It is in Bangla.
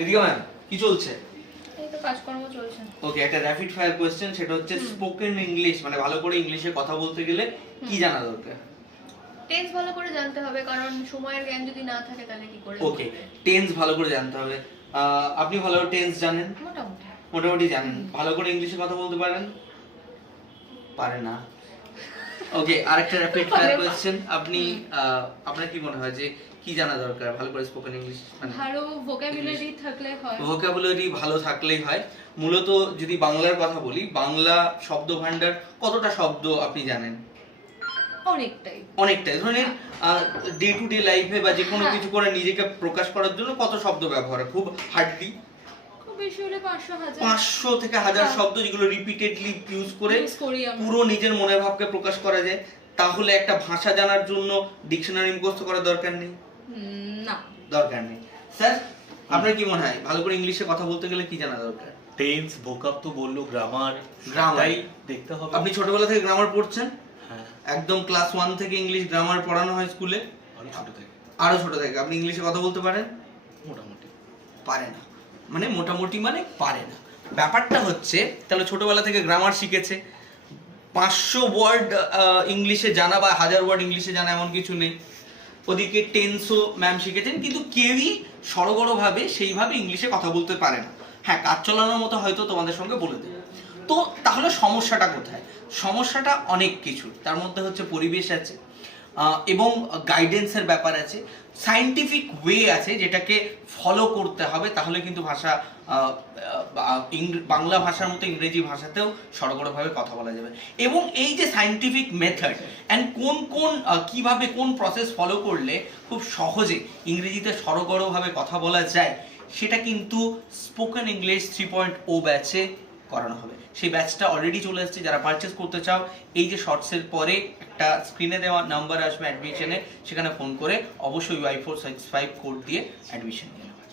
এদিকে ম্যাম কি চলছে? এই তো কাজকর্ম চলছে। ওকে, একটা র‍্যাপিড ফায়ার কোশ্চেন, সেটা হচ্ছে স্পোকেন ইংলিশ, মানে ভালো করে ইংলিশে কথা বলতে গেলে কি জানা দরকার? টেন্স ভালো করে জানতে হবে, কারণ সময়ের জ্ঞান যদি না থাকে তাহলে কি করে? ওকে, টেন্স ভালো করে জানতে হবে। আপনি ভালো টেন্স জানেন? মোটামুটি। মোটামুটি জানেন। ভালো করে ইংলিশে কথা বলতে পারেন? পারে না। ওকে, আরেকটা র‍্যাপিড ফায়ার কোশ্চেন, আপনি আপনার কি মনে হয় যে কি জানা দরকার ভালো করে স্পোকেন ইংলিশ? মানে ভালো ভোকাবুলারি থাকলে হয়। ভোকাবুলারি ভালো থাকলেই হয়। মূলত যদি বাংলার কথা বলি, বাংলা শব্দ ভান্ডার কতটা শব্দ আপনি জানেন? অনেকটাই। অনেকটাই। ধরেন ডে টু ডে লাইফে বা যে কোনো কিছু করে নিজেকে প্রকাশ করার জন্য কত শব্দ ব্যবহার হয়? খুব হার্ডলি খুব বেশি হলে 500 500 থেকে 1000 শব্দ, যেগুলো রিপিটেডলি ইউজ করে পুরো নিজের মনের ভাবকে প্রকাশ করা যায়। তাহলে একটা ভাষা জানার জন্য ডিকশনারি মুখস্থ করার দরকার নেই? না, দরকার নেই। স্যার, আপনার কি মনে হয় ভালো করে ইংলিশে কথা বলতে গেলে কি জানা দরকার? টেন্স, ভোকাব তো বললো, গ্রামার গ্রামারই দেখতে হবে। আপনি ছোটবেলা থেকে গ্রামার পড়ছেন? হ্যাঁ, একদম ক্লাস 1 থেকে ইংলিশ গ্রামার পড়ানো হয় স্কুলে? আরো ছোট থেকে আপনি ইংলিশে কথা বলতে পারেন? মোটামুটি পারে না। মানে মোটামুটি মানে পারে না। ব্যাপারটা হচ্ছে, তাহলে ছোটবেলা থেকে গ্রামার শিখেছে, 500 ওয়ার্ড ইংলিশে জানা বা 1000 ওয়ার্ড ইংলিশে জানা এমন কিছু নেই। ওদিকে টেন্সও ম্যাম শিখেছেন, কিন্তু কেউই সড়গড়ভাবে সেইভাবে ইংলিশে কথা বলতে পারে না। হ্যাঁ, কাজ চালানোর মতো হয়তো তোমাদের সঙ্গে বলে দেবে। তো তাহলে সমস্যাটা কোথায়? সমস্যাটা অনেক কিছু, তার মধ্যে হচ্ছে পরিবেশ আছে, এবং গাইডেন্সের ব্যাপার আছে, সায়েন্টিফিক ওয়ে আছে যেটাকে ফলো করতে হবে, তাহলে কিন্তু ভাষা বাংলা ভাষার মতো ইংরেজি ভাষাতেও সড়গড়ভাবে কথা বলা যাবে। এবং এই যে সায়েন্টিফিক মেথড অ্যান্ড কোন কোন কিভাবে কোন প্রসেস ফলো করলে খুব সহজে ইংরেজিতে সড়গড়ভাবে কথা বলা যায়, সেটা কিন্তু স্পোকেন ইংলিশ 3.0 ব্যাচে করানো হবে। সেই ব্যাচটা অলরেডি চলে এসেছে। যারা পারচেস করতে চাও, এই যে শর্টসের পরে একটা স্ক্রিনে দেওয়া নাম্বার আসবে অ্যাডমিশনে, সেখানে ফোন করে অবশ্যই Y465 কোড দিয়ে অ্যাডমিশন নিয়ে নেওয়া।